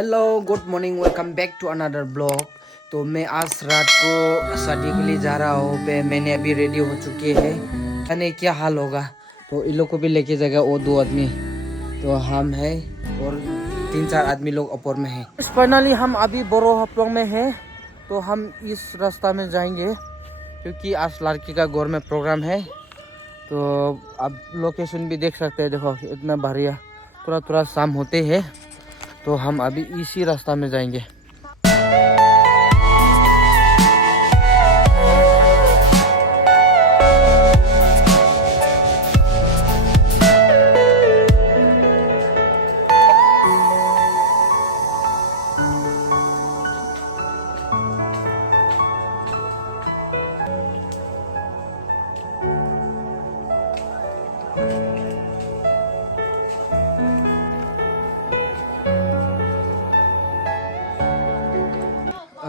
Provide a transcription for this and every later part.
Hello good morning welcome back to another blog. तो मैं आज रात को शादी के लिए जा रहा हूँ पे मैंने अभी रेडी हो चुके हैं। जाने क्या हाल होगा, तो इन लोग को भी लेके जाएगा वो दो आदमी, तो हम हैं और 3-4 आदमी लोग ऊपर में हैं। फाइनली हम अभी बोरो हप्लोंग में हैं, तो हम इस रास्ता में जाएंगे क्योंकि आज लड़की का घर में प्रोग्राम है। तो आप लोकेशन भी देख सकते हैं, देखो इतना बढ़िया, थोड़ा शाम होते हैं तो हम अभी इसी रास्ता में जाएंगे।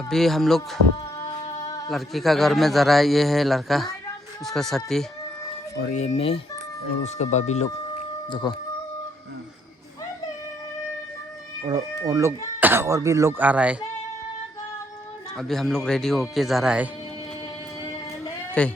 अभी हम लोग लड़की का घर में जा रहा है। ये है लड़का, उसका साथी, और ये मैं और उसके भाभी लोग, देखो और लोग और भी लोग आ रहा है। अभी हम लोग रेडी होके जा रहा है। Okay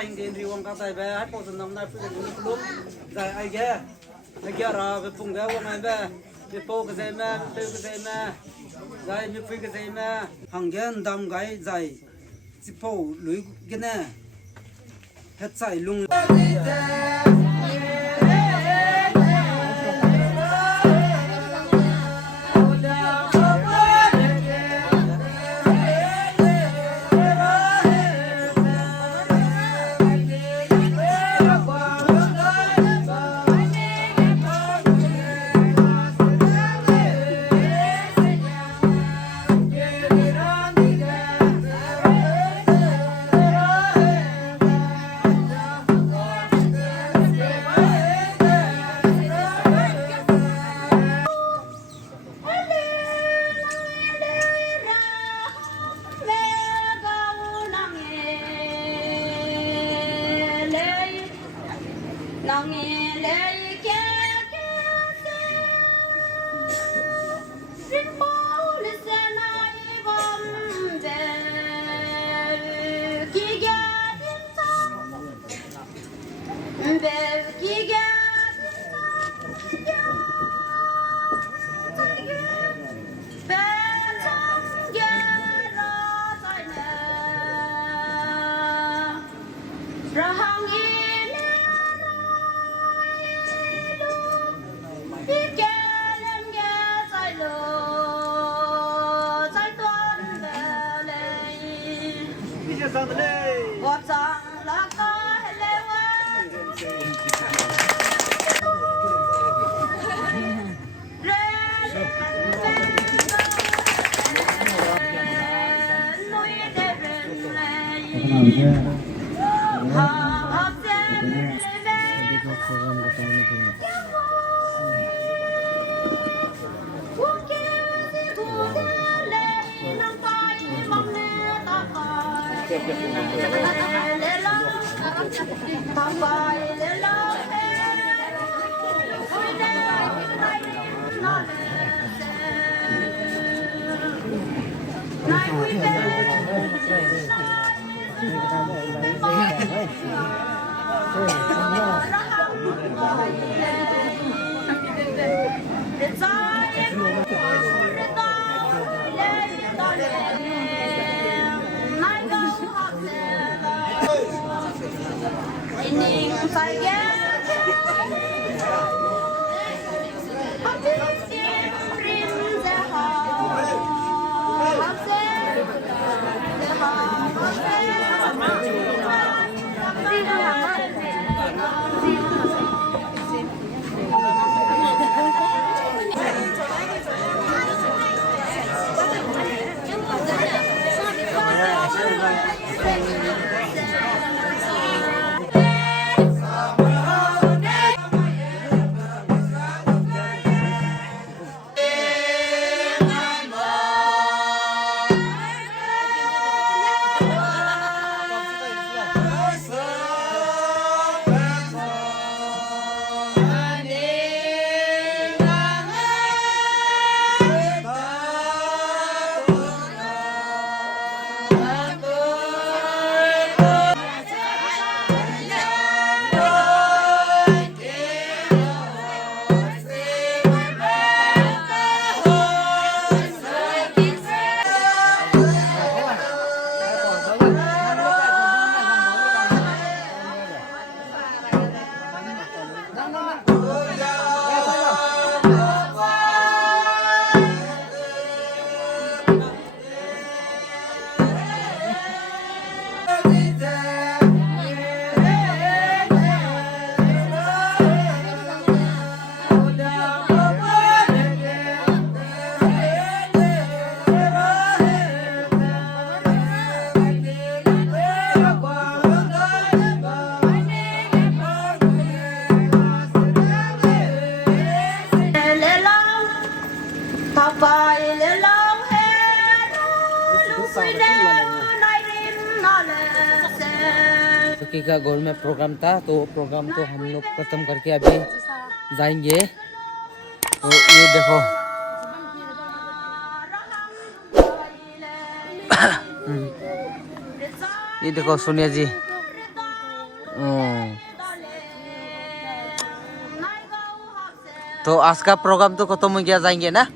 Hingga riwang kata ibu, hai posen nam nai pun jadi belum, jadi ayah, ayah rah berpungga wang ibu, berpo ke sana, berpo ke sana, jadi berpo ke sana, hingga dam gai jadi, sipo lui gina, het sai lung. Hãy subscribe cho kênh Ghiền Mì Gõ để không bỏ lỡ लड़की का घर में programme था, तो programme तो हम लोग खत्म करके अभी जाएंगे। तो ये देखो ये देखो सोनिया जी। तो आज का प्रोग्राम तो खत्म हो गया, जाएंगे ना।